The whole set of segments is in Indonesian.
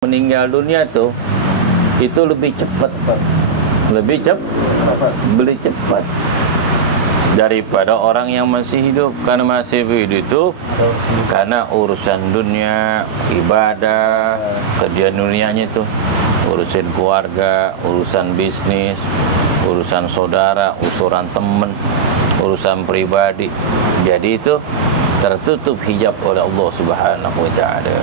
meninggal dunia tuh itu lebih cepat daripada orang yang masih hidup. Karena masih hidup itu karena urusan dunia, ibadah, kerjaan dunianya itu, urusan keluarga, urusan bisnis, urusan saudara, urusan teman, urusan pribadi. Jadi itu tertutup hijab oleh Allah Subhanahu wa taala.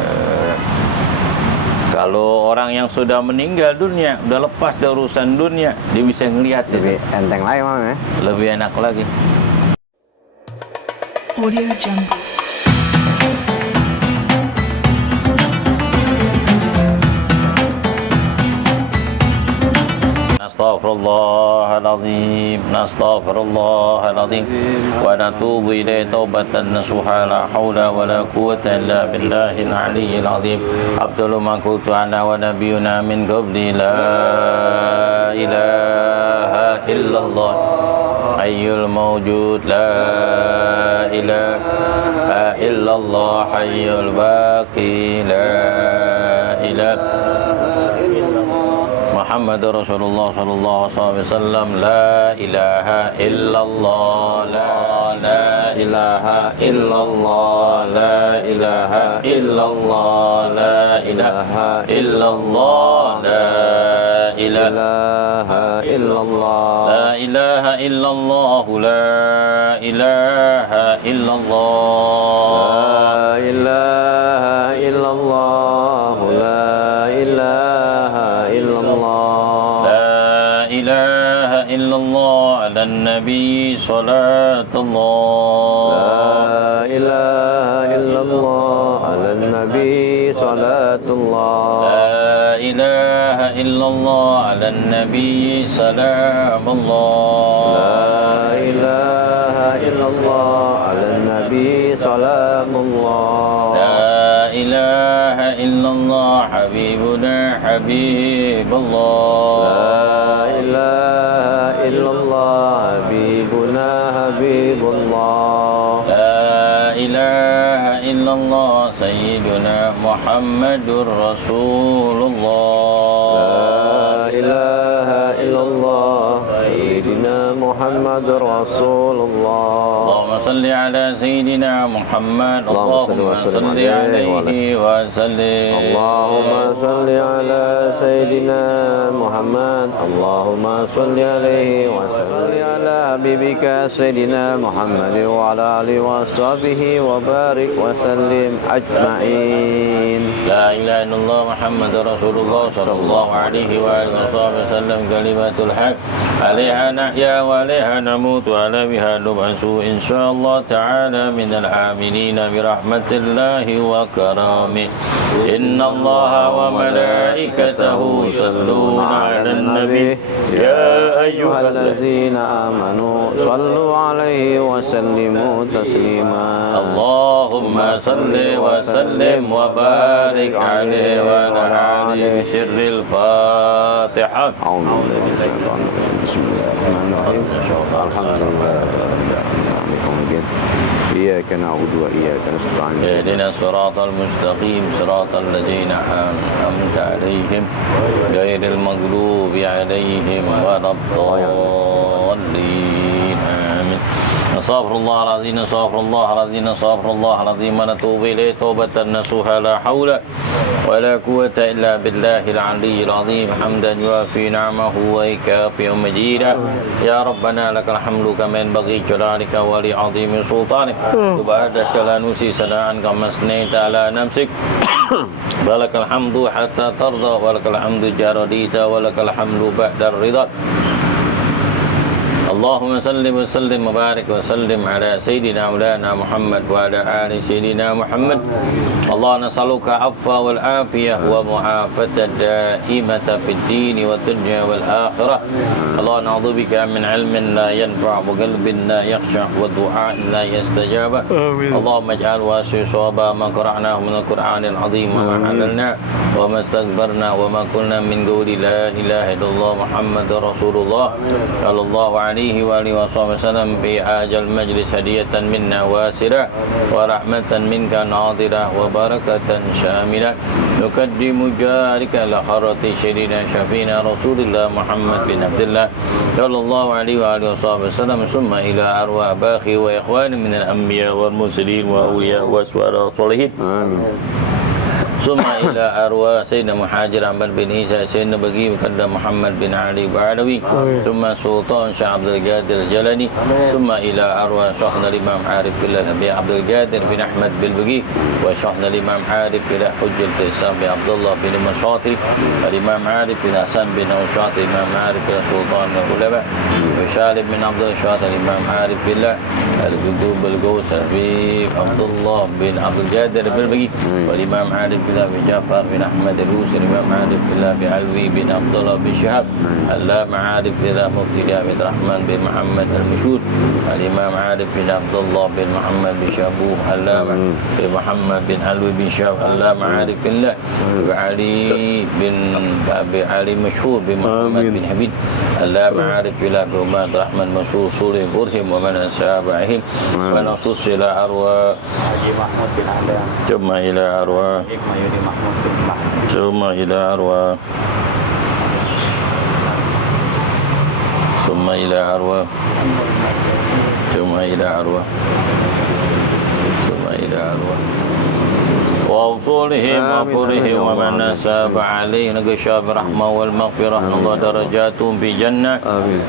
Kalau orang yang sudah meninggal dunia, udah lepas dari urusan dunia, dia bisa ngelihat lebih enteng lagi malah ya. Lebih enak lagi. Audio Jungle. Astaghfirullahaladzim, nastaghfirullahaladzim, wa natubu ilaihi taubatan nasuha, la haula wa la quwwata illa billahil aliyyil azim. Abdul ma qultu ana wa nabiyuna min qabli, la ilaha illallah hayyul mawjud, la ilaha illallah hayyul baqi, la ilaha Muhammad Rasulullah sallallahu alaihi wasallam, la ilaha illallah, la ilaha illallah, la ilaha illallah, la ilaha illallah, la ilaha illallah, la ilaha illallah, la ilaha illallah, La ilaha illallah, la ilaha illallah, لا إله إلا الله على النبي صلاة الله La ilaha illallah, ala nabi salatullah, لا إله إلا الله على النبي سلام الله La ilaha illallah, ala nabi salamullah, لا إله إلا الله حبيبنا حبيب الله La ilaha illallah, habibuna habibullah, لا إله إلا الله سيدنا محمد رسول الله La ilaha illallah, sayyidina Muhammad Rasulullah. اللهم صل على سيدنا محمد اللهم اللهم صل صل عليه عليه وسلم اللهم صل على سيدنا محمد اللهم صل عليه وصل على حبيبك سيدنا محمد وعلى آله وصحبه وبارك وسلم أجمعين. لا إله إلا الله محمد رسول الله صلى الله عليه وآله وسلم كلمة الحق عليها نحيا وعليها نموت وعلى بها نبعث إن شاء الله تعالى من العاملين برحمة الله وكرامه. إن الله وملائكته يصلون على النبي يا أيها الذين الذين آمنوا صلوا عليه وسلموا تسليما. اللهم صل وسلم وبارك عليه وعلى آله بسر الفاتحة. أعوذ بالله من الشيطان الرجيم. بسم الله الرحمن الرحيم. الحمد لله رب العالمين. إياك نعبد وإياك نستعين. اهدنا الصراط المستقيم صراط الذين أنعمت عليهم غير المغضوب عليهم ولا الضالين. آمين. استغفر الله العظيم استغفر الله العظيم استغفر الله العظيم ونتوب إليه توبة نصوحا لا حول ولا قوة إلا بالله العلي العظيم. حمدا يوافي نعمه ويكافئ مجيدا. يا ربنا لك الحمد كما ينبغي جلالك ولعظيم سلطانك. سبحانك لا نحصي ثناء كما أثنيت على نفسك. ولك الحمد حتى ترضى ولك الحمد إذا رضيت ولك الحمد بعد الرضا. اللهم صل وسلم وبارك وسلم على سيدنا مولانا محمد وعلى آل سيدنا محمد. اللهم نسألك العفو والعافية ومعافاة الدائمة في الدين والدنيا والآخرة. اللهم نعوذ بك من علم لا ينفع وقلب لا يخشع ودعاء لا يستجاب. اللهم اجعل واسع صوابا ما قرأناه من القرآن العظيم وما حللنا وما استكبرنا وما كنا من قول لا إله إلا الله محمد رسول الله صلى الله عليه عليه وآله وصحبه وسلم في هذا المجلس هدية منا واسرة ورحمة منك ناظرة وبركة شاملة نقدم جارك لحرة سيدنا شفينا رسول الله محمد بن عبد الله صلى الله عليه وآله وصحبه وسلم ثم إلى أرواح باقي وإخوان من الأنبياء والمرسلين وأولياء والصالحين ثم إلى أرواح سيدنا مهاجر عمر بن عيسى سيدنا بقي مقدم محمد بن علي بعلوي ثم سلطان شاه عبد القادر الجلاني ثم إلى أرواح شيخنا الإمام عارف بالله بن عبد القادر بن أحمد بالبقي وشيخنا الإمام عارف بالله حجة الإسلام بن عبد الله بن مسعود الإمام عارف بن حسن بن أوشاط الإمام عارف بن سلطان العلماء وشارب بن عبد الشاط الإمام عارف بالله القدوب القوس حبيب عبد الله بن عبد القادر بالبقي والإمام عارف بالله بن جعفر بن أحمد الروسي الإمام عارف بالله بعلوي بن عبد الله بن شهاب اللام عارف بالله مفتي عبد الرحمن بن محمد المشهور الإمام عارف بن عبد الله بن محمد بن شابوه اللام بن محمد بن علوي بن شهاب اللام عارف بالله بعلي بن أبي علي مشهور بن محمد بن حبيب اللام عارف بالله بعماد الرحمن مشهور صوري برهم ومن أسابعهم ونصوص إلى أرواح ثم إلى أرواح ثم إلى أرواح ثم إلى أرواح ثم إلى أرواح ثم إلى أرواح وأوصولهم وقرهم ومن نساب علينا قشاب الرحمة والمغفرة الله درجاتهم في جنة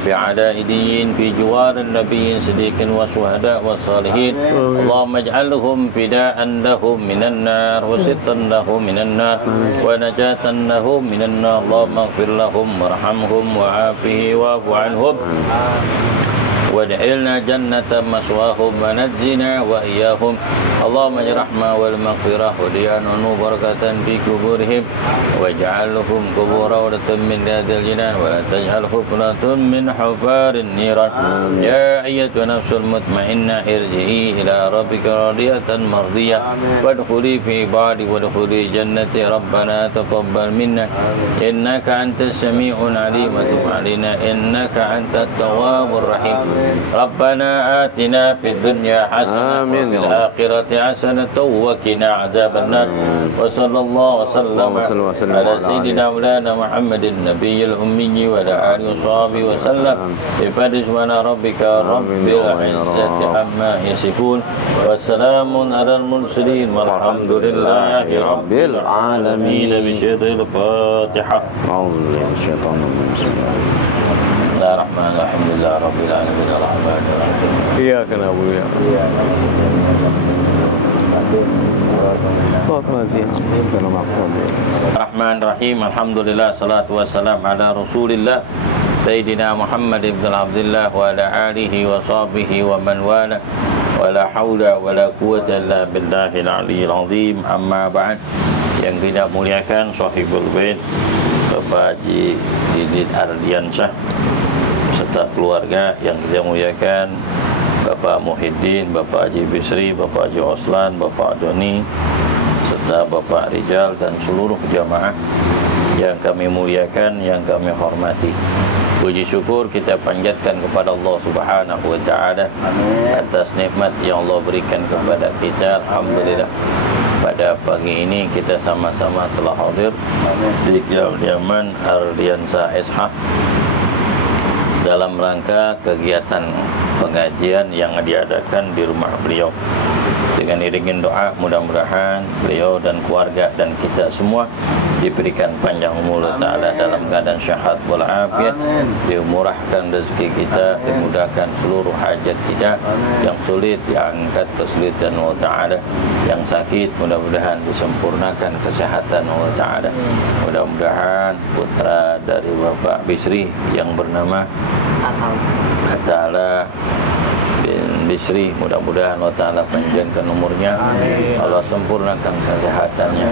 في عدائدين في جوار النبي صديق وشهداء والصالحين اللهم اجعلهم فداء لهم من النار وستا لهم من النار ونجاة لهم من النار اللهم اغفر لهم وارحمهم وعافه واعف عنهم وادخلنا جنة مسواهم ونجنا وإياهم اللهم اجعل الرحمة والمغفرة وديانا وبركة في قبورهم واجعلهم قبور ورث من رياض الجنان ولا تجعل حفرة من حفار النيران يا أيتها النفس المطمئنة ارجعي إلى ربك راضية مرضية وادخلي في عبادي وادخلي جنتي ربنا تقبل منا إنك أنت السميع العليم وتب علينا إنك أنت التواب الرحيم ربنا آتنا في الدنيا حسنة وفي الآخرة حسنة وقنا عذاب النار وصلى الله وسلم على سيدنا مولانا محمد النبي الأمي وعلى آله وصحبه وسلم بفضل سبحان ربك رب العزة عما يصفون وسلام على المرسلين والحمد لله رب العالمين بشهد الفاتحة أعوذ بالله من الشيطان الرجيم بسم الله لا رحمن الحمد لله رب العالمين الرحمن الرحيم إياك نعبد وإياك الرحمن الرحيم الحمد لله الصلاة والسلام على رسول الله سيدنا محمد بن عبد الله وعلى آله وصحبه ومن والاه ولا حول ولا قوة إلا بالله العلي العظيم أما بعد yang kita muliakan Sahibul Bait Bapak Haji Didit Ardiansyah serta keluarga yang kita muliakan Bapak Muhyiddin, Bapak Haji Bisri, Bapak Haji Oslan, Bapak Doni serta Bapak Rijal dan seluruh jamaah yang kami muliakan, yang kami hormati. Puji syukur kita panjatkan kepada Allah Subhanahu wa taala atas nikmat yang Allah berikan kepada kita. Alhamdulillah. Pada pagi ini kita sama-sama telah hadir di kediaman Ardiansyah SH dalam rangka kegiatan pengajian yang diadakan di rumah beliau. Dengan iringin doa, mudah-mudahan beliau dan keluarga dan kita semua diberikan panjang umur Ta'ala dalam keadaan syahat walafiat, dimurahkan rezeki kita, dimudahkan seluruh hajat kita, yang sulit diangkat kesulitan Allah Ta'ala, yang sakit mudah-mudahan disempurnakan kesehatan Allah Ta'ala. Mudah-mudahan putra dari Bapak Bisri yang bernama Ta'ala bin Bisri, mudah-mudahan Allah Ta'ala panjangkan umurnya, Allah sempurnakan kesehatannya,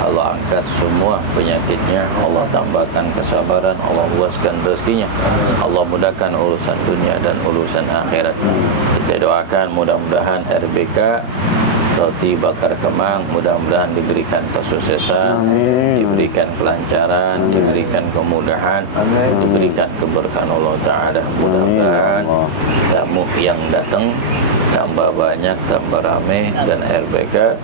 Allah angkat semua penyakitnya, Allah tambahkan kesabaran, Allah luaskan rezekinya, Allah mudahkan urusan dunia dan urusan akhirat. Kita doakan mudah-mudahan RBK Roti bakar kemang, mudah-mudahan diberikan kesuksesan, Amin. diberikan kelancaran, diberikan kemudahan, diberikan keberkahan Allah Ta'ala. Mudah-mudahan tamu yang datang tambah banyak, tambah ramai, dan RBK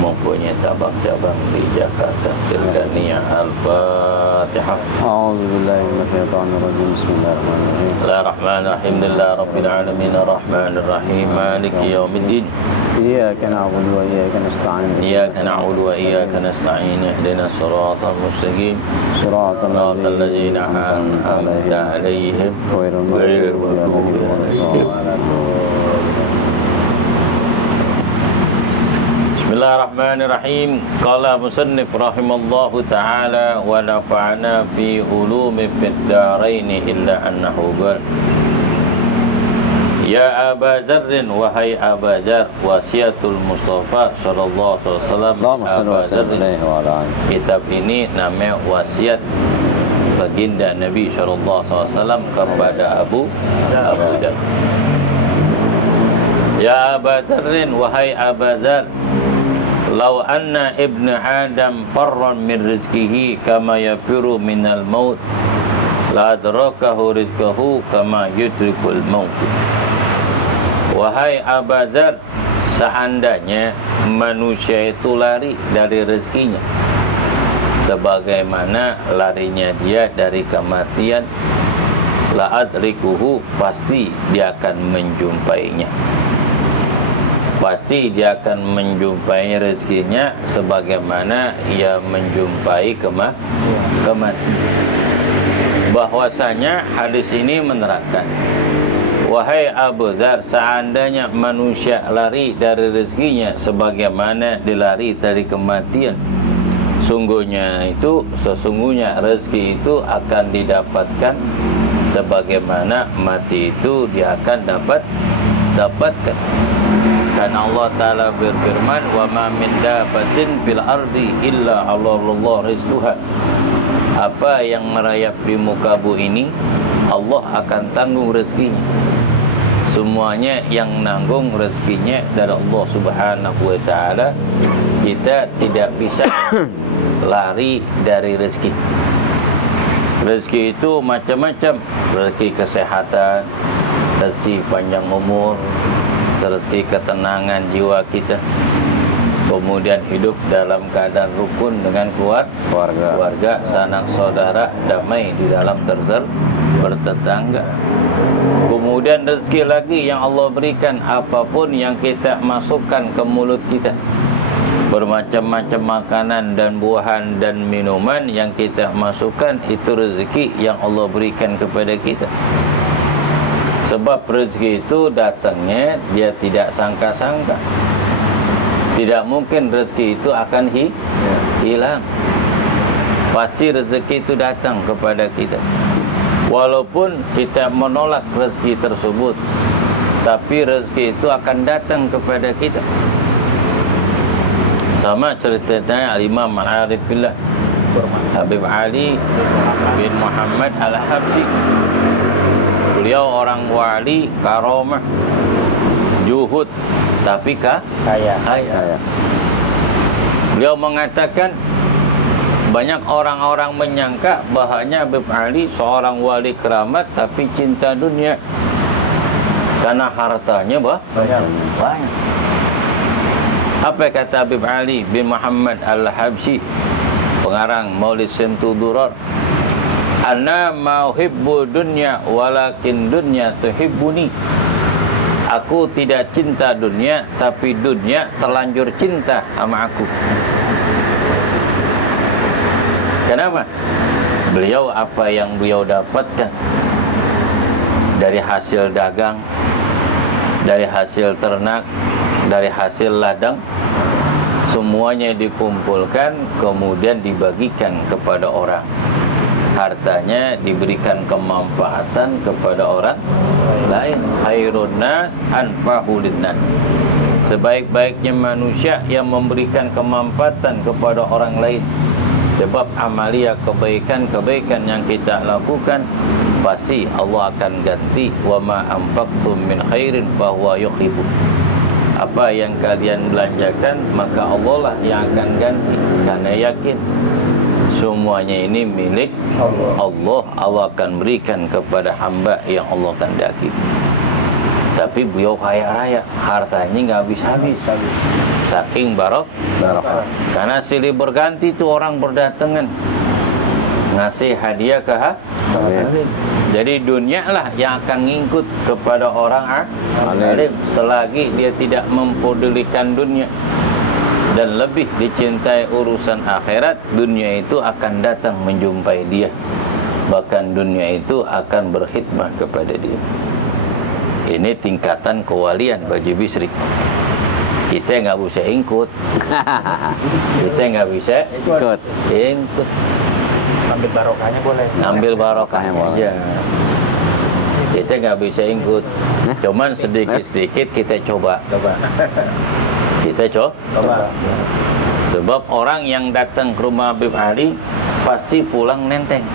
mempunyai cabang-cabang di Jakarta. Tilkaniyah Al-Fatihah. A'udzubillahi minasyaitonirrajim. Bismillahirrahmanirrahim. Bismillahirrahmanirrahim. Rabbil alamin arrahmanir rahim maliki yaumiddin. Iyyaka na'budu wa iyyaka nasta'in. إياك نعبد وإياك نستعين اهدنا الصراط المستقيم صراط صراط الذين أنعمت عليهم غير المغضوب عليهم ولا الضالين. Bismillahirrahmanirrahim. Qala musannif rahimallahu ta'ala wa nafa'ana fi ulumi fid darain illa annahu qala Ya Aba Dzarrin, wahai Aba Dzar, wasiatul Mustafa sallallahu alaihi wasallam. Aba Dzarrin, kitab ini namanya wasiat baginda Nabi sallallahu alaihi wasallam kepada Abu Dzar. Ya Aba Dzarrin, wahai Aba Dzar, law anna ibnu Adam farran min rizqihi kama yafiru minal maut la adrakahu rizqahu kama yudrikul maut. Wahai Aba Dzar, seandainya manusia itu lari dari rezekinya sebagaimana larinya dia dari kematian, la adrikuhu, pasti dia akan menjumpainya. Pasti dia akan menjumpai rezekinya sebagaimana ia menjumpai kematian. Bahwasanya hadis ini menerangkan, wahai Abu Dzar, seandainya manusia lari dari rezekinya sebagaimana dilari dari kematian, sesungguhnya rezeki itu akan didapatkan sebagaimana mati itu dia akan dapatkan. Dan Allah Ta'ala berfirman, wa ma min dabatin fil ardi illa 'ala Allah rizquha. Apa yang merayap di muka bumi ini, Allah akan tanggung rezekinya. Semuanya yang nanggung rezekinya dari Allah Subhanahu wa Ta'ala. Kita tidak bisa lari dari rezeki. Rezeki itu macam-macam. Rezeki kesehatan, rezeki panjang umur, rezeki ketenangan jiwa kita, kemudian hidup dalam keadaan rukun dengan keluarga, sanak saudara, damai di dalam bertetangga. Kemudian rezeki lagi yang Allah berikan, apapun yang kita masukkan ke mulut kita, bermacam-macam makanan dan buahan dan minuman yang kita masukkan, itu rezeki yang Allah berikan kepada kita. Sebab rezeki itu datangnya dia tidak sangka-sangka. Tidak mungkin rezeki itu akan hilang. Pasti rezeki itu datang kepada kita. Walaupun kita menolak rezeki tersebut, tapi rezeki itu akan datang kepada kita. Sama ceritanya Al-Imam Al-Arif Billah Habib Ali bin Muhammad Al-Habsyi. Beliau orang wali, karomah, juhud, tapi kaya. Beliau mengatakan, banyak orang-orang menyangka bahwanya Habib Ali seorang wali keramat tapi cinta dunia karena hartanya banyak. Apa kata Habib Ali bin Muhammad Al-Habsyi, pengarang Maulid Sintudurar? Ana mauhibbu dunya walakin dunya tuhibbuni. Aku tidak cinta dunia, tapi dunia terlanjur cinta sama aku. Kenapa? Beliau, apa yang beliau dapatkan dari hasil dagang, dari hasil ternak, dari hasil ladang, semuanya dikumpulkan kemudian dibagikan kepada orang. Hartanya diberikan kemanfaatan kepada orang lain. Khairun nas anfa'u linnas. Sebaik-baiknya manusia yang memberikan kemanfaatan kepada orang lain. Sebab amalia kebaikan-kebaikan yang kita lakukan, pasti Allah akan ganti. Wa ma anfaqtum min khairin fahuwa yukhlifu. apa yang kalian belanjakan, maka Allah lah yang akan ganti. Karena yakin semuanya ini milik Allah. Allah akan berikan kepada hamba yang Allah kehendaki. Tapi beliau kaya raya, hartanya nggak habis-habis, saking barokah. Karena silih berganti itu orang berdatangan ngasih hadiah ke alim. Jadi dunia lah yang akan ngikut kepada orang alim selagi dia tidak mempedulikan dunia dan lebih dicintai urusan akhirat. Dunia itu akan datang menjumpai dia, bahkan dunia itu akan berkhidmah kepada dia. Ini tingkatan kewalian Haji Bisri. Kita nggak bisa ikut. Kita nggak bisa ikut. Ambil barokahnya boleh. Ngambil barokahnya aja. Kita nggak bisa ikut. Cuman sedikit-sedikit kita coba. Kita coba. Sebab orang yang datang ke rumah Habib Ali pasti pulang nenteng.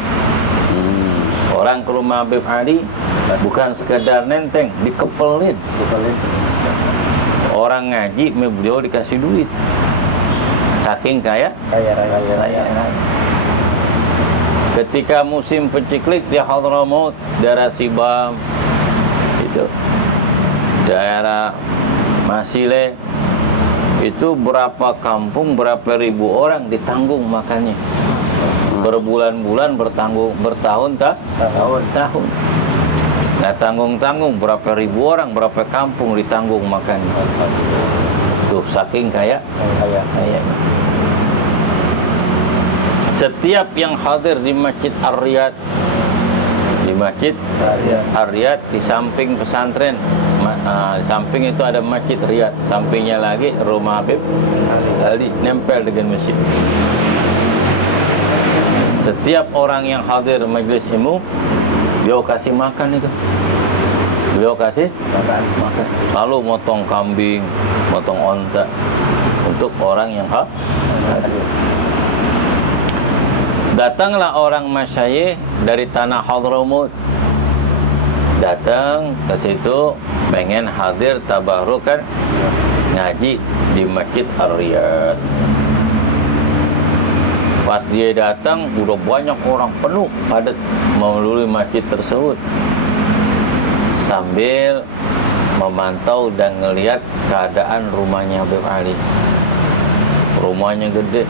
Orang ke rumah Habib Ali bukan sekedar nenteng, dikepelin. Orang ngaji, beliau dikasih duit. Saking kaya raya. Ketika musim penciklik di Hadramaut, daerah Sibam, itu daerah Masile, itu berapa kampung, berapa ribu orang ditanggung makannya. Berbulan-bulan bertahun. Nggak tanggung-tanggung, berapa ribu orang, berapa kampung ditanggung makannya. Tuh, saking kaya. Setiap yang hadir di Masjid Ar-Riyad, di samping pesantren, di samping itu ada Masjid Riyad, sampingnya lagi rumah Habib Ali, nempel dengan masjid. Setiap orang yang hadir majelis ilmu, beliau kasih makan itu. Beliau kasih makan. Lalu motong kambing, motong onta untuk orang yang hadir. Datanglah orang masyayikh dari tanah Hadramaut, datang ke situ pengen hadir tabarukan ngaji di Masjid Ar-Riyad. Pas dia datang, udah banyak orang penuh padat melalui masjid tersebut, sambil memantau dan ngelihat keadaan rumahnya Habib Ali. Rumahnya gede,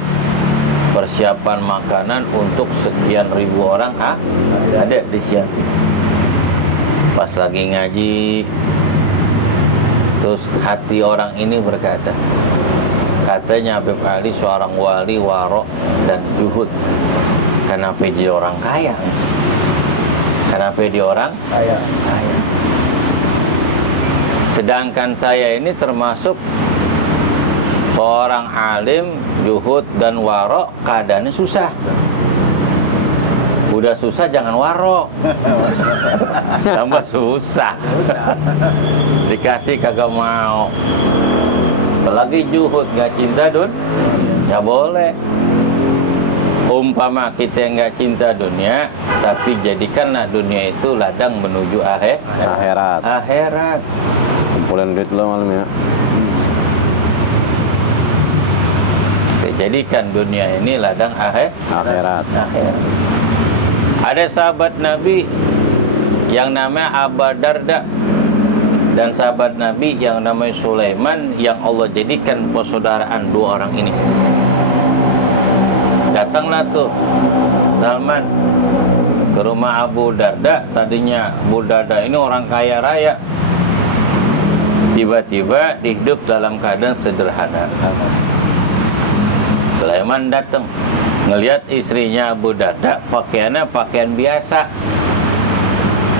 persiapan makanan untuk sekian ribu orang ada di siang. Pas lagi ngaji, terus hati orang ini berkata, katanya Habib Ali seorang wali warok dan zuhud. Kenapa dia orang kaya? Kenapa dia orang kaya? Sedangkan saya ini termasuk seorang alim, zuhud dan warok, keadaannya susah. Udah susah jangan warok, tambah susah. Dikasih kagak mau. Apalagi zuhud, nggak cinta nggak boleh. Umpama kita nggak cinta dunia, tapi jadikanlah dunia itu ladang menuju akhirat. Kumpulan duit lo malam ya. Jadikan dunia ini ladang akhirat. Ada sahabat Nabi yang namanya Abu Darda dan sahabat Nabi yang namanya Sulaiman, yang Allah jadikan persaudaraan dua orang ini. Datanglah tuh Salman ke rumah Abu Darda. Tadinya Abu Darda ini orang kaya raya, tiba-tiba hidup dalam keadaan sederhana. Sulaiman datang ngelihat istrinya Abu Darda pakaiannya pakaian biasa,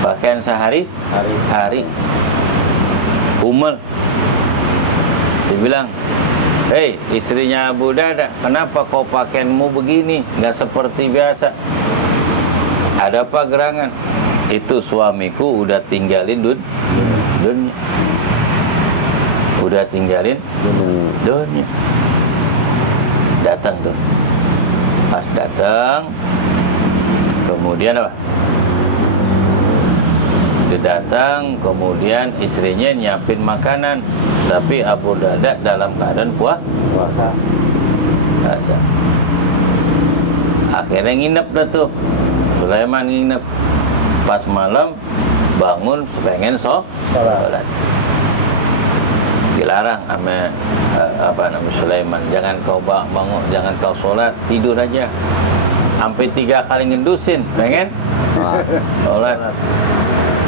pakaian sehari-hari. Umar dibilang, "Hei, istrinya Abu Darda, kenapa kau pakaianmu begini? Nggak seperti biasa. Ada apa gerangan?" "Itu suamiku udah tinggalin dunia. Udah tinggalin dunia." Datang tuh. Pas datang, kemudian apa? Dia datang, kemudian istrinya nyiapin makanan, tapi Abu Darda dalam keadaan puasa. Akhirnya nginep dah tuh. Sulaiman nginep. Pas malam bangun pengen sholat. Dilarang sama Sulaiman, jangan kau bangun, jangan kau sholat, tidur aja. Sampai 3 kali ngendusin, pengen sholat.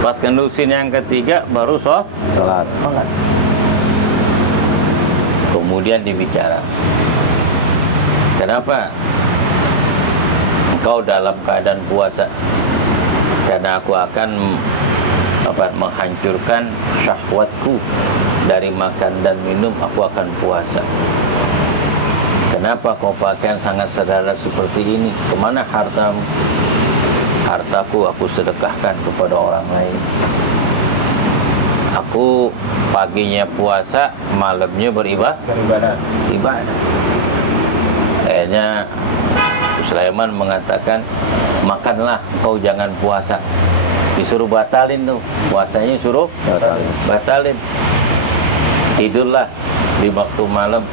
Pas ngendusin yang ketiga baru sholat. Kemudian dibicara, kenapa engkau dalam keadaan puasa? Karena aku akan menghancurkan syahwatku dari makan dan minum, aku akan puasa. Kenapa kau pakaian sangat sederhana seperti ini? Kemana hartamu? Hartaku aku sedekahkan kepada orang lain. Aku paginya puasa, malamnya beribadah. Akhirnya Sulaiman mengatakan, makanlah, kau jangan puasa. Disuruh batalin tuh, puasanya suruh batalin. Tidurlah di waktu malam,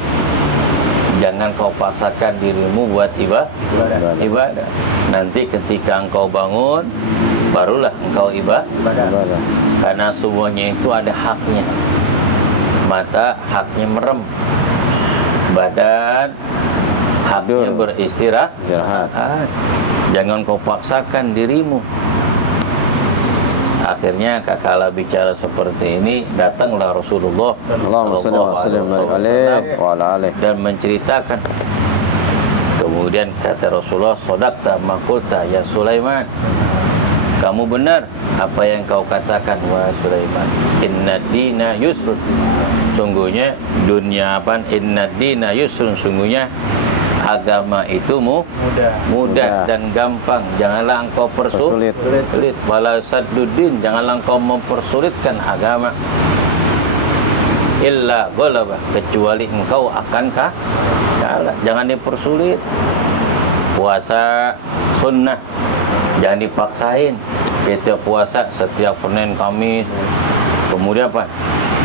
jangan kau paksakan dirimu buat ibadah. Nanti ketika engkau bangun, barulah engkau ibadah. Karena semuanya itu ada haknya. Mata haknya merem, badan haknya beristirahat. Jangan kau paksakan dirimu. Akhirnya kakala bicara seperti ini, datanglah Rasulullah dan menceritakan. Kemudian kata Rasulullah, "Shadaqta ma qulta ya Sulaiman." Kamu benar apa yang kau katakan wahai Sulaiman. Inna dina yusrun. Sungguhnya dunia inna dina yusrun, sungguhnya agama itu mudah dan gampang. Janganlah engkau persulit. Wala sadduddin, janganlah engkau mempersulitkan agama. Illa ghalaba, kecuali engkau akan kalah. Jangan dipersulit. Puasa sunnah, jangan dipaksain. Kita puasa setiap Senin Kamis. Kemudian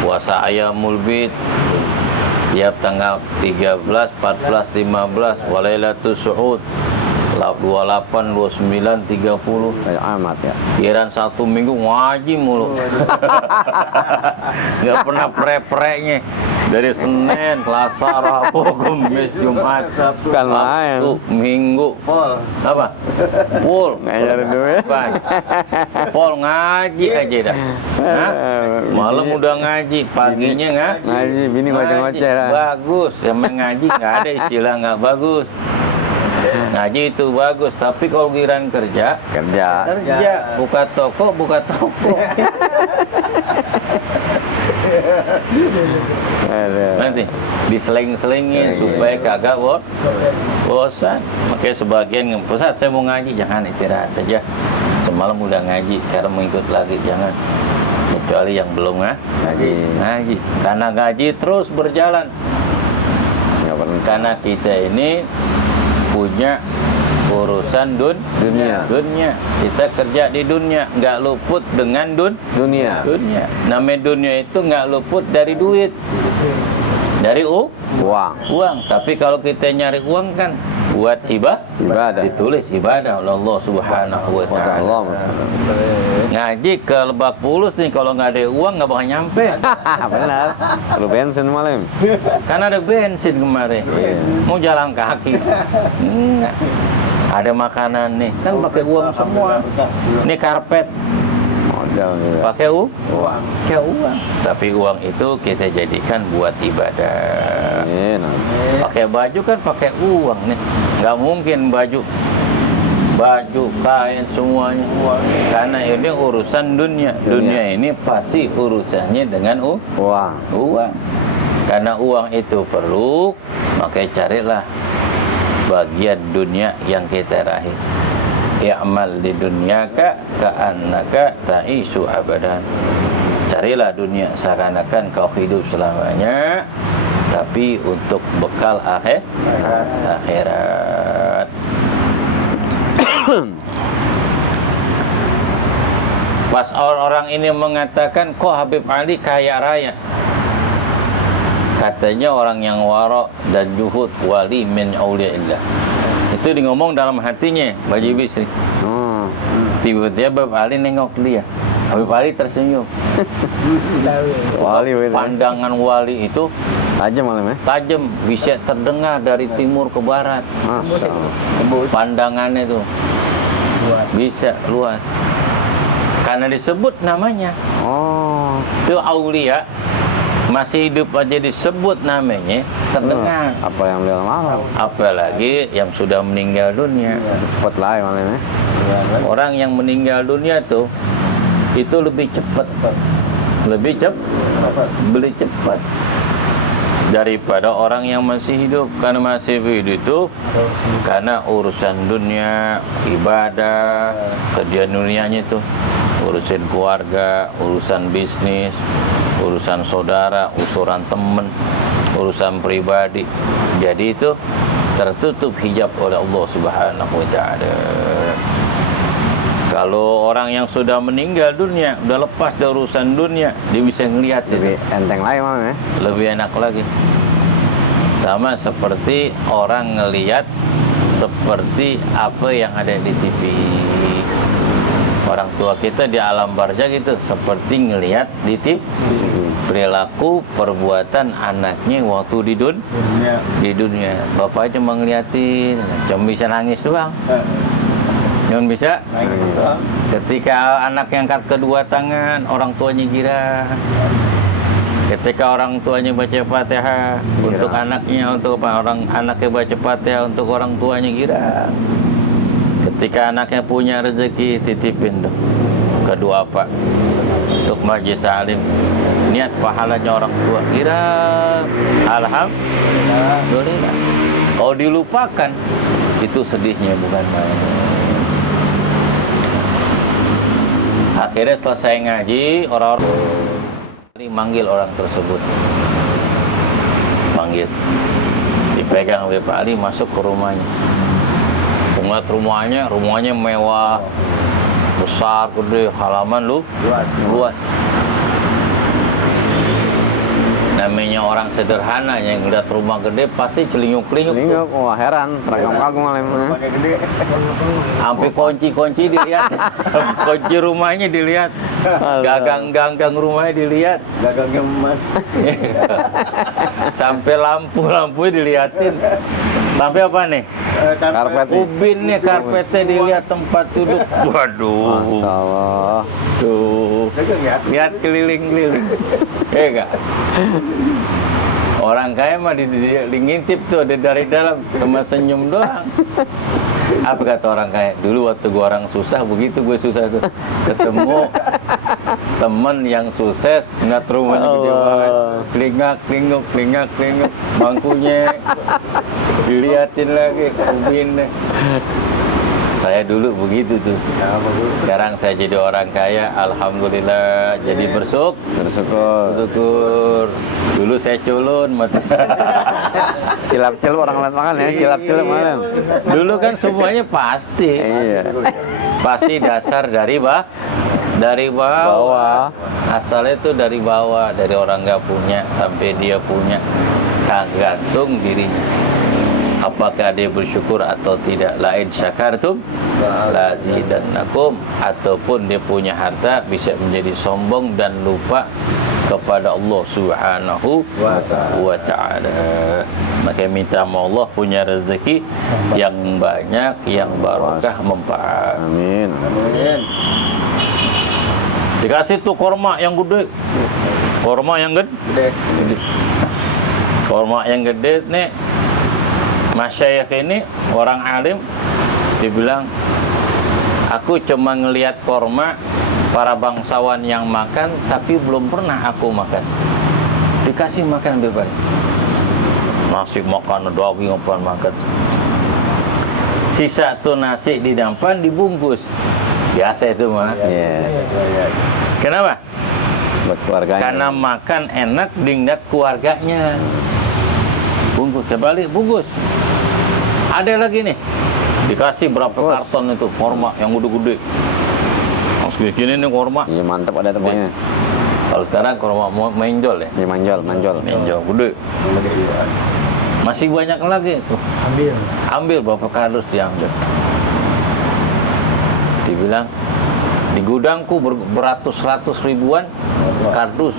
puasa Ayyamul Bid, tiap tanggal 13, 14, 15, Walailatul Su'ud, 28, 29, 30. Amat ya. Kiran 1 minggu ngaji mulu. Nggak pernah pre-pre-nya. Dari Senin, Selasa, Rabu, Kamis, Jumat, Sabtu, Minggu. Apa? Pol. Ngajar duit. Pol ngaji aja dah. Malam udah ngaji, paginya ngaji, bini ngoceh-ngoceh lah. Bagus, yang ngaji nggak ada istilah nggak bagus. Ngaji itu bagus, tapi kalau giliran kerja, buka toko. Nanti diseling-selingin supaya kagak bosan. Makanya sebagian pusat saya mau ngaji, jangan istirahat aja. Semalam udah ngaji, sekarang mau ikut lagi, jangan. Kecuali yang belum ngaji. Karena ngaji terus berjalan. Karena kita ini punya urusan dunia. Kita kerja di dunia, nggak luput dengan dunia. Namanya dunia itu nggak luput dari duit, dari uang. Tapi kalau kita nyari uang kan buat ibadah. Ditulis ibadah oleh Allah Subhanahu wa Ta'ala. Ngaji ke Lebak Bulus nih, kalau nggak ada uang nggak bakal nyampe. Benar. Perlu bensin malam. Karena ada bensin kemarin. Mau jalan kaki. Enggak. Ada makanan nih, kan pakai uang semua. Ini karpet. Pakai uang. Tapi uang itu kita jadikan buat ibadah. Pakai baju kan pakai uang nih. Nggak mungkin baju, kain semuanya. Karena ini urusan dunia. Dunia ini pasti urusannya dengan uang. Karena uang itu perlu, makanya carilah bagian dunia yang kita raih. I'mal di dunyaka ka'annaka ta'isu abadan. Carilah dunia seakan-akan kau hidup selamanya, tapi untuk bekal akhirat. Pas orang ini mengatakan, kok Habib Ali kaya raya? Katanya orang yang wara dan juhud wali min auliyaillah. Itu di ngomong dalam hatinya, Baju Bisri. Tiba-tiba Habib Ali nengok dia. Habib Ali tersenyum. Wali, Pandangan wali itu tajam malam ya. tajam, bisa terdengar dari timur ke barat. Masya Allah. Pandangannya itu bisa luas. Karena disebut namanya. Oh. Itu aulia, masih hidup aja disebut namanya, terdengar. Apa yang beliau mau? Apalagi yang sudah meninggal dunia. Cepat lah malam ya. Orang yang meninggal dunia tuh itu lebih cepat daripada orang yang masih hidup. Karena masih hidup itu karena urusan dunia, ibadah, kerjaan dunianya itu, urusan keluarga, urusan bisnis, urusan saudara, urusan teman, urusan pribadi. Jadi itu tertutup hijab oleh Allah Subhanahu wa taala. Kalau orang yang sudah meninggal dunia, udah lepas dari urusan dunia, dia bisa ngelihat Lebih enteng lah malam ya. lebih enak lagi. Sama seperti orang ngelihat seperti apa yang ada di TV. Orang tua kita di alam barzah gitu, seperti ngelihat di TV perilaku perbuatan anaknya waktu di dunia. Bapak cuma ngeliatin, cuma bisa nangis doang. Cuma bisa. Ketika anak yang angkat kedua tangan, orang tuanya girang. Ketika orang tuanya baca Fatihah untuk anaknya, untuk orang anaknya baca Fatihah untuk orang tuanya girang. Ketika anaknya punya rezeki, titipin tuh kedua apa untuk majlis ta'lim, niat pahalanya orang tua, girang. Alhamdulillah. Kalau dilupakan, itu sedihnya bukan main. Akhirnya selesai ngaji, orang-orang manggil orang tersebut, manggil, dipegang oleh Pak Ali, masuk ke rumahnya. Ngeliat rumahnya mewah, besar, gede, halaman luas. Namanya orang sederhana yang ngeliat rumah gede pasti celinguk-celinguk. Wah heran, teragam-kagum malam ya. Sampai kunci dilihat, kunci rumahnya dilihat, gagang rumahnya dilihat, gagangnya emas. sampai lampu-lampunya dilihatin, sampai apa nih? Karpet nih. Ubinnya, karpetnya dilihat, tempat duduk. Waduh, Masya Allah. tuh, lihat keliling-keliling, enggak? Orang kaya mah ngintip tuh dari dalam, cuma senyum doang. Apa kata orang kaya? Dulu waktu gua orang susah, begitu gue susah tuh. Ketemu temen yang sukses, ngeliat rumahnya gede banget. Klingak, bangkunya diliatin lagi, ubinnya. Saya dulu begitu tuh. Sekarang saya jadi orang kaya, alhamdulillah, jadi bersyukur. Dulu saya culun, Cilap-cilap orang lain makan ya, cilap-cilap malam. dulu kan semuanya pasti, Iya. pasti dasar dari bawah. Asalnya itu dari bawah, dari orang nggak punya sampai dia punya, tergantung dirinya. Apakah dia bersyukur atau tidak. Lain syakartum lazidannakum, ataupun dia punya harta bisa menjadi sombong dan lupa kepada Allah Subhanahu wa ta'ala. Maka minta sama Allah punya rezeki yang banyak, yang barokah, mempanjang. Amin. Dikasih tuh korma yang gede. Korma yang gede. Korma yang gede nih. Masyayikh ini orang alim, dibilang, aku cuma ngelihat korma para bangsawan yang makan, tapi belum pernah aku makan. Dikasih makan bebas, nasi makan, daging apa makan. Sisa tuh nasi di nampan dibungkus, biasa itu mah. Kenapa? Buat keluarganya. Karena makan enak dingdat keluarganya. Bungkus, kembali bungkus. Ada lagi nih, dikasih berapa karton itu korma yang gede-gede, yang Segini nih korma. Iya mantap ada tepungnya. Kalau sekarang korma menjol ya. Iya manjol. Menjol gede. Masih banyak lagi tuh. Ambil Bapak kardus diambil. Dibilang di gudangku beratus-ratus ribuan kardus.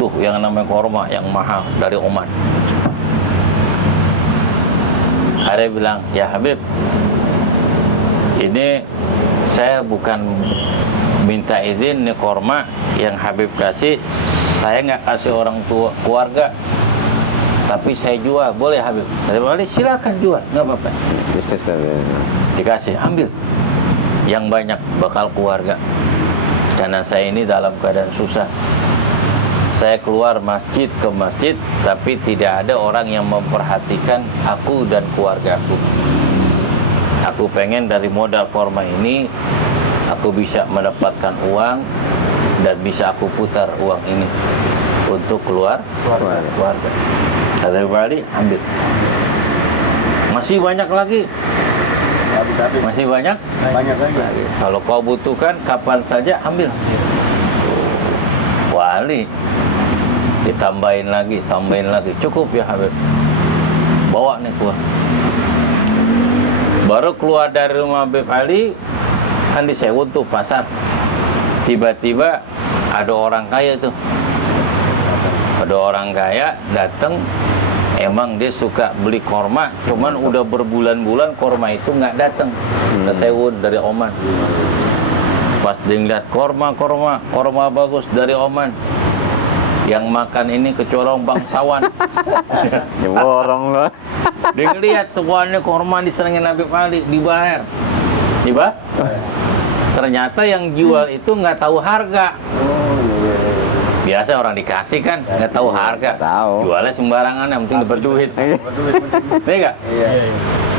Tuh yang namanya korma yang mahal dari Oman. Ada bilang, ya Habib, ini saya bukan minta izin nih korma yang Habib kasih, saya nggak kasih orang tua keluarga, tapi saya jual, boleh Habib? Boleh, silakan jual, nggak apa-apa. Bisnis tapi. Dikasih, ambil. Yang banyak bakal keluarga. Karena saya ini dalam keadaan susah. Saya keluar masjid ke masjid, tapi tidak ada orang yang memperhatikan aku dan keluarga aku. Aku pengen dari modal korma ini, aku bisa mendapatkan uang dan bisa aku putar uang ini untuk keluarga. Kata Bali, ambil. Masih banyak lagi. Masih banyak? Banyak lagi. Kalau kau butuhkan, kapan saja ambil. Wali ditambahin lagi, cukup ya Habib. Bawa nih keluar. Baru keluar dari rumah Habib Ali, kan di Sewun tuh pasar. Tiba-tiba ada orang kaya tuh. Ada orang kaya datang, emang dia suka beli korma, cuman udah berbulan-bulan korma itu nggak datang ke Sewun dari Oman. Pas dia ngeliat korma bagus dari Oman, yang makan ini kecorong bangsawan. Ya borong loh. Dia ngeliat tuh, wah ini korma disenengin Habib Ali, dibayar. Ternyata yang jual itu nggak tahu harga. Biasa orang dikasih kan nggak tahu harga. Tahu. Jualnya sembarangan, yang penting dapat duit. Iya nggak?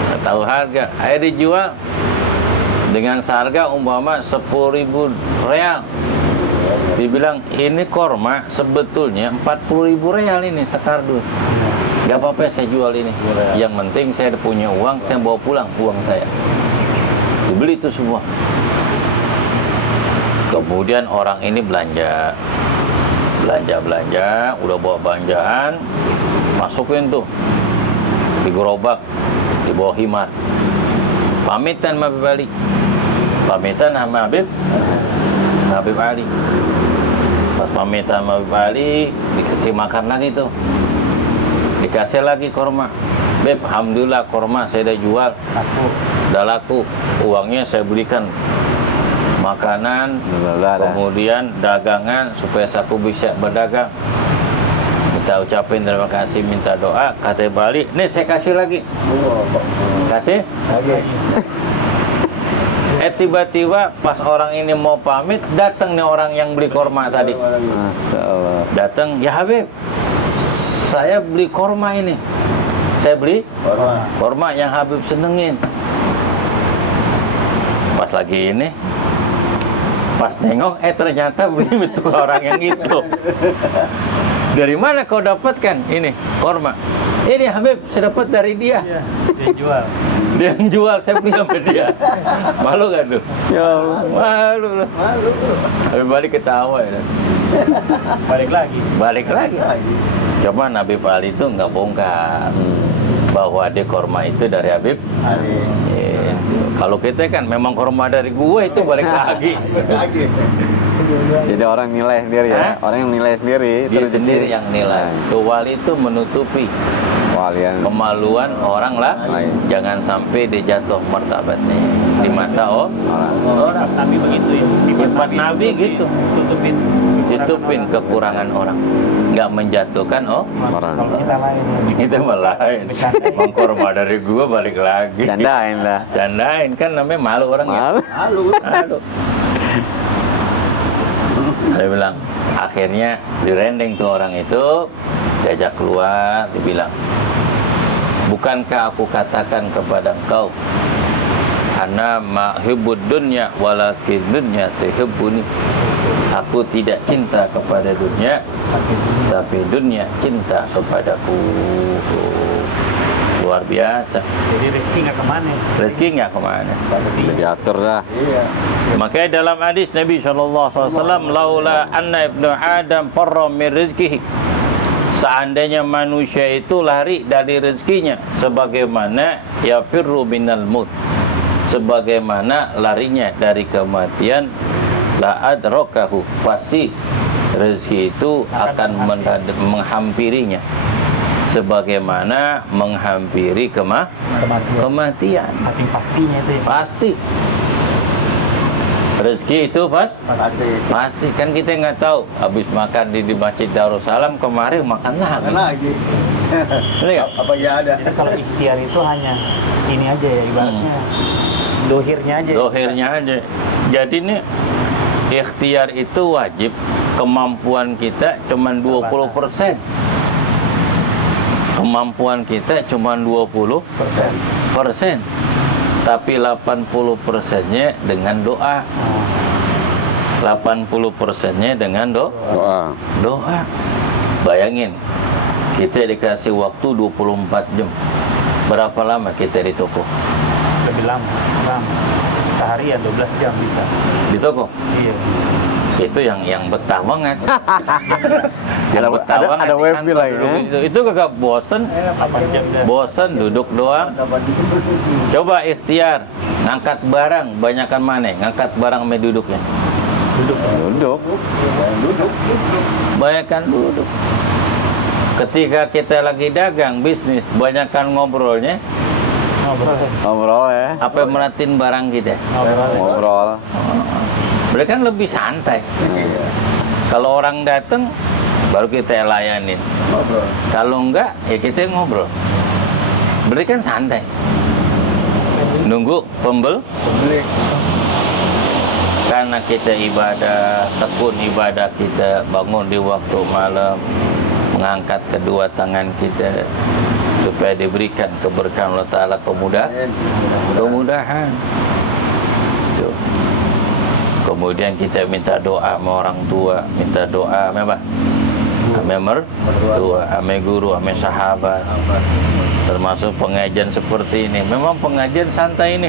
Nggak tahu harga. Akhirnya dijual dengan seharga umpama 10.000 real. Dibilang ini korma sebetulnya 40.000 real ini sekardus. Gak apa-apa saya jual ini. Yang penting saya udah punya uang, saya bawa pulang uang saya. Dibeli itu semua. Kemudian orang ini belanja, udah bawa belanjaan, masukin tuh di gerobak, di bawah himar. Pamitan sama Habib Ali. Pamitan sama Habib Ali. Pas pamitan sama Habib Ali, dikasih makan lagi tuh. Dikasih lagi korma. Beb, alhamdulillah korma saya udah jual. Udah laku. Uangnya saya belikan makanan, kemudian dagangan supaya aku bisa berdagang. Kita ucapin terima kasih, minta doa. Kata Bali, nih saya kasih lagi. Kasih? Tiba-tiba pas orang ini mau pamit, datang nih orang yang beli korma tadi. Datang, ya Habib, saya beli korma ini. Saya beli korma yang Habib senengin. Pas lagi ini, pas nengok, ternyata beli itu orang yang itu. Dari mana kau dapatkan ini korma? Ini Habib, saya dapat dari dia. Dia jual. Dia yang jual, saya beli sama dia. Malu kan tuh? Ya Allah. Malu lah. Habib balik ketawa ya. Balik lagi. Coba Habib Ali itu nggak bongkar bahwa dia korma itu dari Habib Ali. Kalau kita kan memang korma dari gue, itu balik lagi. Jadi orang nilai sendiri ya. Orang yang nilai sendiri Dia terus sendiri yang nilai. Tuh wali itu menutupi kemaluan orang lain. Jangan sampai dia jatuh martabatnya di mata orang. Nabi begitu ya. Sifat Nabi gitu, tutupin kekurangan orang, nggak menjatuhkan orang. Kalau kita lain. Itu malah lain. Mengkorma dari gua balik lagi. Candain kan namanya malu orang ya. Malu. Saya bilang, akhirnya direndeng tuh orang itu, diajak keluar, dibilang, bukankah aku katakan kepada engkau, ana mahibbud dunya walakin dunya tuhibbuni. Aku tidak cinta kepada dunia, tapi dunia cinta kepadaku. luar biasa. Jadi rezeki nggak kemana. Rezeki nggak kemana. Udah diatur dah. Iya. Makanya dalam hadis Nabi SAW, laula anna ibnu Adam farra min rizkihi, seandainya manusia itu lari dari rezekinya, sebagaimana yafirru minal maut, sebagaimana larinya dari kematian, la adrakahu, pasti rezeki itu akan menghampirinya, sebagaimana menghampiri kematian. Saking pastinya itu ya. Pasti rezeki itu pasti kan kita nggak tahu habis makan di Masjid Darussalam kemarin makan lagi. Lagi. Lihat. Apa ya ada? Jadi kalau ikhtiar itu hanya ini aja ya ibaratnya. Dohirnya aja. Dohirnya aja. Jadi nih ikhtiar itu wajib, kemampuan kita cuma 20%. Kemampuan kita cuma 20%. Tapi 80%-nya dengan doa. 80%-nya dengan doa. Bayangin, kita dikasih waktu 24 jam. Berapa lama kita di toko? Lebih lama. Seharian 12 jam bisa. Di toko? Iya. Itu yang betah banget. Ada wifi lagi ya? Itu kagak bosen. 8 jam dah. Bosen duduk doang. Coba ikhtiar ngangkat barang, banyakan mana? Ngangkat barang sama duduknya. Duduk. Banyakan duduk. Ketika kita lagi dagang bisnis, banyakan ngobrolnya. Ngobrol ya. Apa merhatiin barang kita? Ngobrol. Mereka kan lebih santai. Kalau orang datang, baru kita layanin. Kalau enggak, ya kita ngobrol. Berarti kan santai. Nunggu pembeli. Karena kita ibadah, tekun ibadah kita, bangun di waktu malam, mengangkat kedua tangan kita supaya diberikan keberkahan Allah Ta'ala, kemudahan. Tuh. Kemudian kita minta doa sama orang tua, minta doa sama apa? Sama mertua, sama guru, sama sahabat. Termasuk pengajian seperti ini. Memang pengajian santai ini,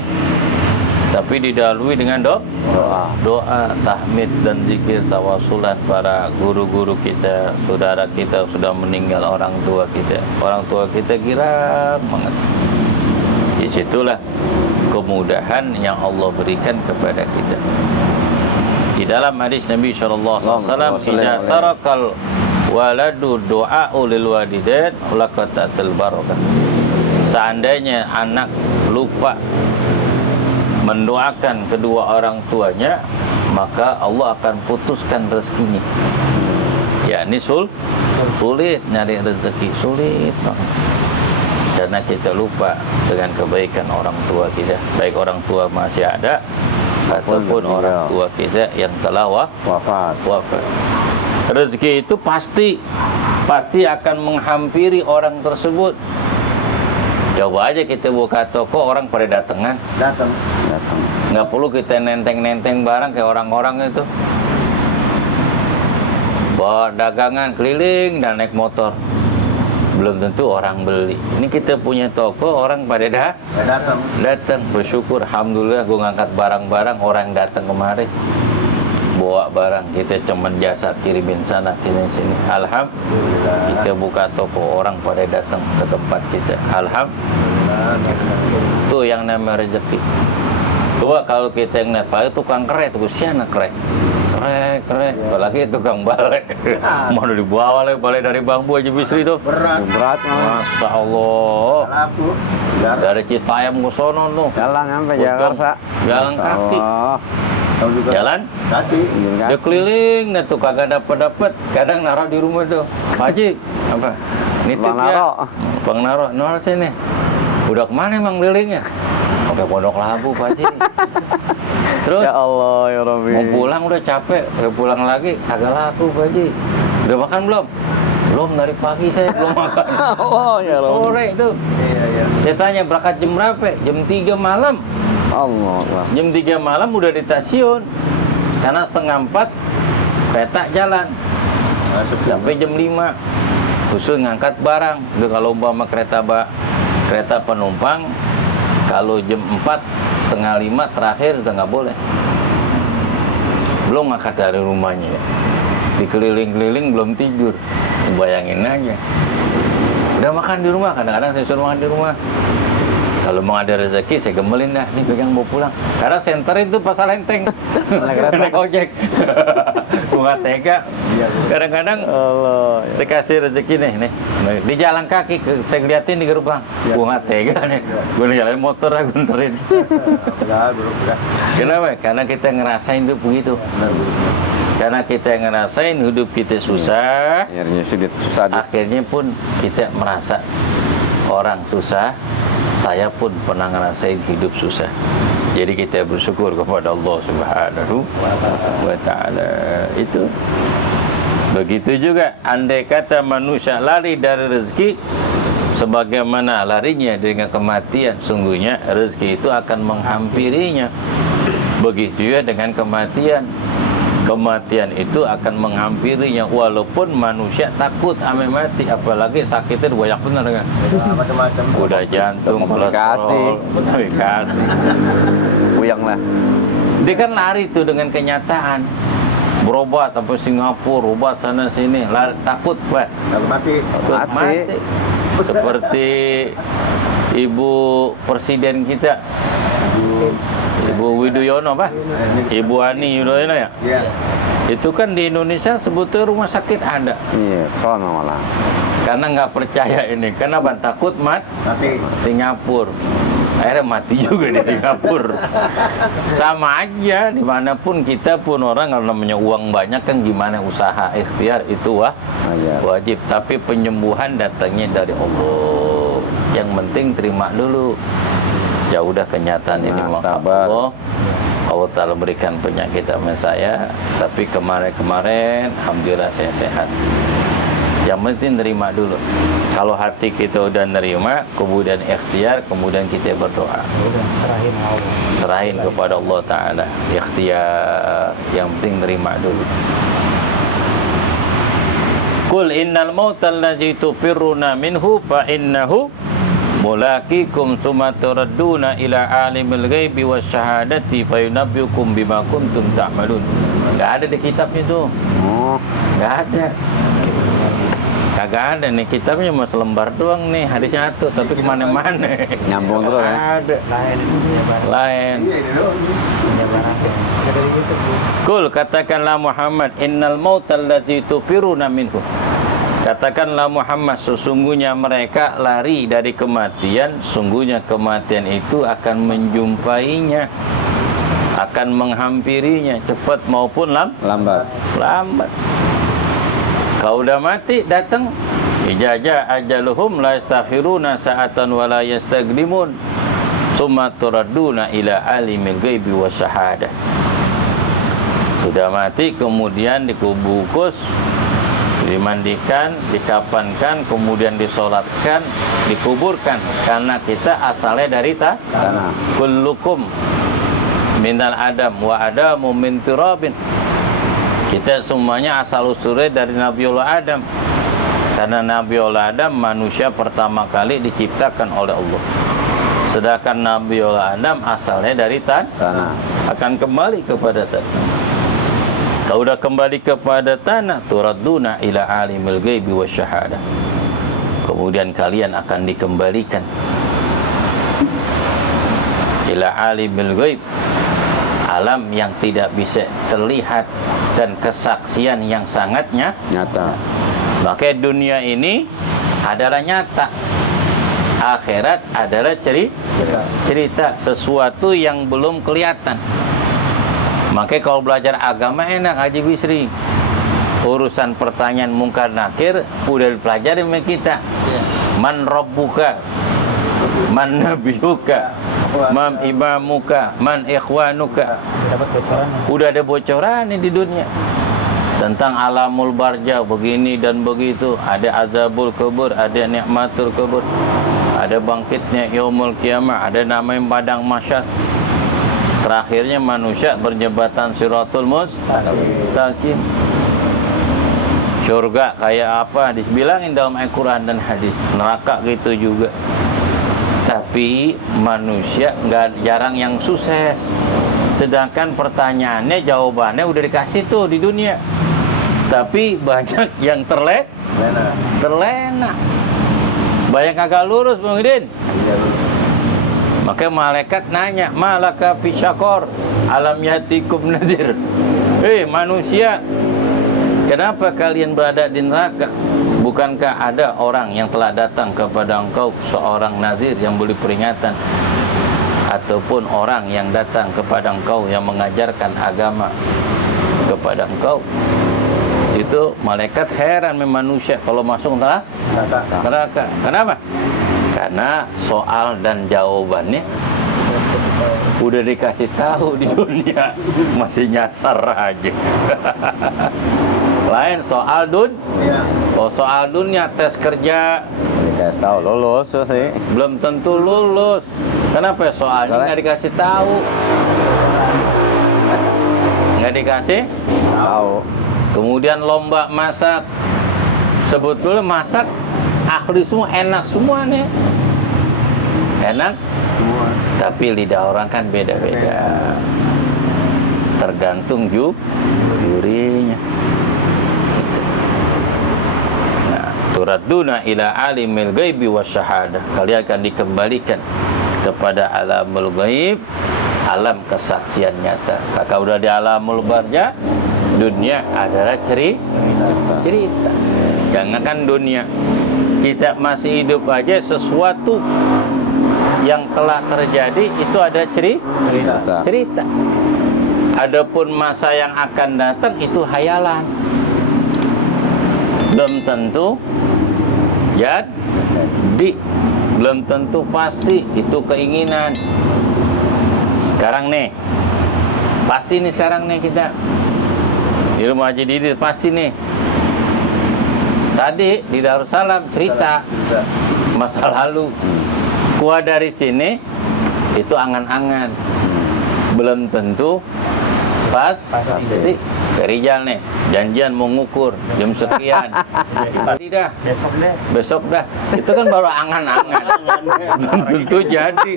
tapi didahului dengan doa, tahmid dan zikir, tawasulan para guru-guru kita, saudara kita sudah meninggal, orang tua kita. Orang tua kita kira banget. Disitulah kemudahan yang Allah berikan kepada kita. Di dalam hadis Nabi SAW, "Idza tarakal waladu du'a'u lil walidain laqatatil barakah." Seandainya anak lupa mendoakan kedua orang tuanya, maka Allah akan putuskan rezekinya. Ya, ini sulit nyari rezeki, sulit banget. Karena kita lupa dengan kebaikan orang tua kita, baik orang tua masih ada ataupun orang tua kita yang telah wafat. Rezeki itu pasti akan menghampiri orang tersebut. Coba aja kita buka toko, orang pada datang. Nggak perlu kita nenteng barang kayak orang-orang itu. Bawa dagangan keliling dan naik motor. Belum tentu orang beli. Ini kita punya toko, orang pada datang. Bersyukur, alhamdulillah gue ngangkat barang-barang, orang datang kemari bawa barang, kita cuma jasa kirimin sana sini. Alhamdulillah. Kita buka toko, orang pada datang ke tempat kita. Alhamdulillah. Itu yang namanya rezeki. Coba kalau kita ngeliat pakai tukang kerek, tuh siapa kerek, apalagi tukang balai. Mau dibawa balai dari bambu aja bisa itu. Berat. Masya Allah. Dari Citayam ke sono tuh. Jalan sampai Jakarta. Jalan kaki. Jalan kaki. Dia keliling, nah tuh kagak dapat. Kadang naruh di rumah tuh. Haji, apa? Nitip ya. Bang naruh sini. Udah kemana emang kelilingnya? Oke, Pondok Labu, Pak Haji. Terus ya Allah ya Rabbi. mau pulang udah capek, pulang lagi kagak laku, Pak Haji. Udah makan belum? Belum, dari pagi saya belum makan. Oh ya Rabbi. Sore itu. Iya. Saya tanya berangkat jam berapa? Jam 3 malam. Allah. Jam 3 malam udah di stasiun. Karena 3:30 kereta jalan. Sampai jam 5. khusus ngangkat barang. Kalau umpama kereta penumpang, kalau jam 4, setengah 5 terakhir udah nggak boleh. Belum ngangkat dari rumahnya ya. Dikeliling-keliling belum tidur. Bayangin aja. Udah makan di rumah, kadang-kadang saya suruh makan di rumah. Kalau mau ada rezeki, saya gemelin dah, nih pegang mau pulang. Karena senter itu pasar lenteng, naik ojek. Gue nggak tega. Kadang-kadang saya kasih rezeki nih, di jalan kaki, saya ngeliatin di gerbang. Gue nggak tega nih, gue jalan motor aku ntarin. Kenapa? Karena kita ngerasain hidup begitu. Karena kita ngerasain hidup kita susah, akhirnya pun kita merasa orang susah. Saya pun pernah ngerasain hidup susah. Jadi kita bersyukur kepada Allah Subhanahu wa ta'ala. Itu. Begitu juga andai kata manusia lari dari rezeki sebagaimana larinya dengan kematian, sungguhnya rezeki itu akan menghampirinya. Begitu juga dengan kematian. Kematian itu akan menghampirinya walaupun manusia takut ame mati, apalagi sakitnya banyak benar kan. Macam-macam. Udah jantung, kolesterol, komunikasi. Puyang lah. Dia kan lari tuh dengan kenyataan. Berobat sampai Singapura, obat sana sini, lari takut, Pak. Mati. Seperti Ibu Presiden kita. Ibu Widoyono, Pak? Ibu Ani Yudhoyono ya? Iya. Itu kan di Indonesia sebetulnya rumah sakit ada. Iya, soalnya malah. Karena nggak percaya ini. Kenapa? Takut mati. Singapura. Akhirnya mati juga di Singapura. Sama aja, dimanapun kita pun orang kalau namanya uang banyak kan gimana usaha ikhtiar itu wajib. Tapi penyembuhan datangnya dari Allah. Yang penting terima dulu. Ya udah kenyataan ini sabar. Allah Ta'ala berikan penyakit sama saya, tapi kemarin alhamdulillah saya sehat. Yang penting terima dulu. Kalau hati kita udah nerima, kemudian ikhtiar, kemudian kita berdoa. Serahin kepada Allah Ta'ala. Ikhtiar, yang penting terima dulu. Qul innal mautal ladzi tufirruna minhu fa innahu mulaqikum tsumma turadduna ila alimil ghaibi wasyahadati fayunabbiukum bima kuntum ta'malun. Enggak ada di kitabnya tuh. Enggak ada. Kagak ada nih, kitabnya cuma selembar doang nih, hadisnya satu, tapi kemana-mana. Nyambung terus ya? Ada. Lain. Qul, katakanlah Muhammad, innal mautal ladzi tufiruna minhu. Katakanlah Muhammad, sesungguhnya mereka lari dari kematian, sungguhnya kematian itu akan menjumpainya, akan menghampirinya, cepat maupun lambat. Kau udah mati, datang. Ijaja ajaluhum la yastakhiruna sa'atan wa la yastaqdimun. Tsumma turadduna ila alimil ghaibi wasyahadah. Sudah mati, kemudian dikubukus, dimandikan, dikafankan, kemudian disolatkan, dikuburkan. Karena kita asalnya dari tanah. Kullukum minal adam wa adamu min turabin. Kita semuanya asal usulnya dari Nabiullah Adam. Karena Nabiullah Adam manusia pertama kali diciptakan oleh Allah. Sedangkan Nabiullah Adam asalnya dari tanah. Akan kembali kepada tanah. Kalau udah kembali kepada tanah, turadduna ila alimil ghaibi wasyahadah. Kemudian kalian akan dikembalikan ila alimil ghaib, alam yang tidak bisa terlihat dan kesaksian yang sangat nyata. Maka dunia ini adalah nyata, akhirat adalah cerita sesuatu yang belum kelihatan. Makanya kalau belajar agama enak, Haji Bisri. Urusan pertanyaan mungkar nakir udah dipelajari sama kita. Man rabbuka, man nabiyuka, man imamuka, man ikhwanuka. Udah ada bocoran di dunia tentang alamul barja, begini dan begitu. Ada azabul kubur, ada nikmatul kubur, ada bangkitnya yaumul kiamah, ada namanya padang mahsyar. Terakhirnya manusia berjabatan Siratul Mustaqim. Surga kayak apa? Dibilangin dalam Al-Quran dan hadis. Neraka gitu juga. Tapi manusia jarang yang sukses. Sedangkan pertanyaannya, jawabannya udah dikasih tuh di dunia. Tapi banyak yang terlena. Banyak kagak lurus, Bang Udin. Maka malaikat nanya, malaka fi syaqor alam yatikum nadir. Manusia, kenapa kalian berada di neraka? Bukankah ada orang yang telah datang kepada engkau, seorang nazir yang beri peringatan, ataupun orang yang datang kepada engkau yang mengajarkan agama kepada engkau? Itu malaikat heran memang manusia kalau masuk neraka. Kenapa? Karena soal dan jawabannya udah dikasih tahu di dunia, masih nyasar aja. Lain soal dunia. Oh, soal dunia, tes kerja Dikasih tahu lulus sih. belum tentu lulus. Kenapa? Soalnya nggak dikasih tahu. Nggak dikasih Tahu. Kemudian lomba masak. Sebetulnya masak ahli semua, enak semua nih. Enak Semua. tapi lidah orang kan beda-beda. Tergantung jurinya. Gitu. Nah, turadduna ila alimil ghaibi wasyahadah. Kalian akan dikembalikan kepada alamul ghaib, alam kesaksian nyata. Kakak udah di alamul barja, dunia adalah cerita. Jangankan dunia, kita masih hidup aja, sesuatu yang telah terjadi itu ada cerita. Adapun masa yang akan datang itu hayalan, belum tentu jadi, belum tentu pasti, itu keinginan. Sekarang nih, pasti nih sekarang nih kita di rumah Haji Didi pasti nih. Tadi di Darussalam cerita masa lalu. Gua dari sini itu angan-angan, belum tentu pasti. Ke Rijal nih, janjian mau ngukur jam sekian. Pasti dah. Besok dah. Itu kan baru angan-angan. Belum tentu jadi.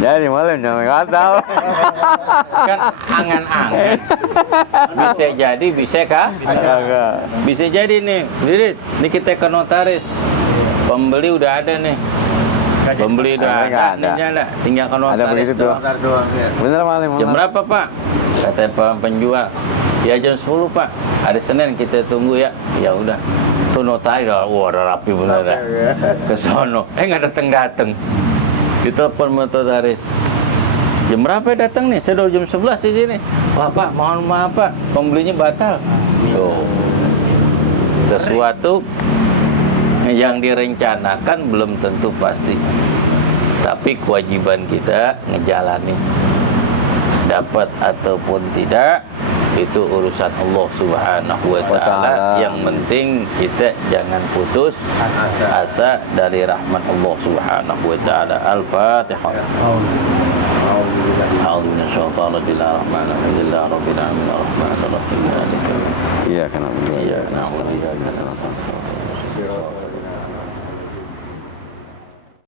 Jadi malam jangan kata. Kan angan-angan. Bisa jadi, bisa kah? Bisa jadi nih. Didit, ini kita ke notaris. Pembeli udah ada nih. Pembeli udah ada. Tinggal ke notaris. Ada begitu tuh. Bener malam. Jam berapa, Pak? Kata penjual. Ya jam 10, Pak. Hari Senin kita tunggu ya. Ya udah. Tuh notaris, wah udah rapi bener dah. Ke sono. Nggak dateng. Ditelepon notaris. Jam berapa datang nih? Saya udah jam 11 di sini. Wah, Pak, mohon maaf, Pak. Pembelinya batal. Tuh. Sesuatu yang direncanakan belum tentu pasti. Tapi kewajiban kita ngejalanin. Dapat ataupun tidak, itu urusan Allah Subhanahu wa ta'ala. Yang penting kita jangan putus asa dari rahmat Allah Subhanahu wa ta'ala. Al-Fatihah. A'udzu minasyaitonir rajim. Iya, karena Iya, na'udzu billahi minasyaitonir rajim.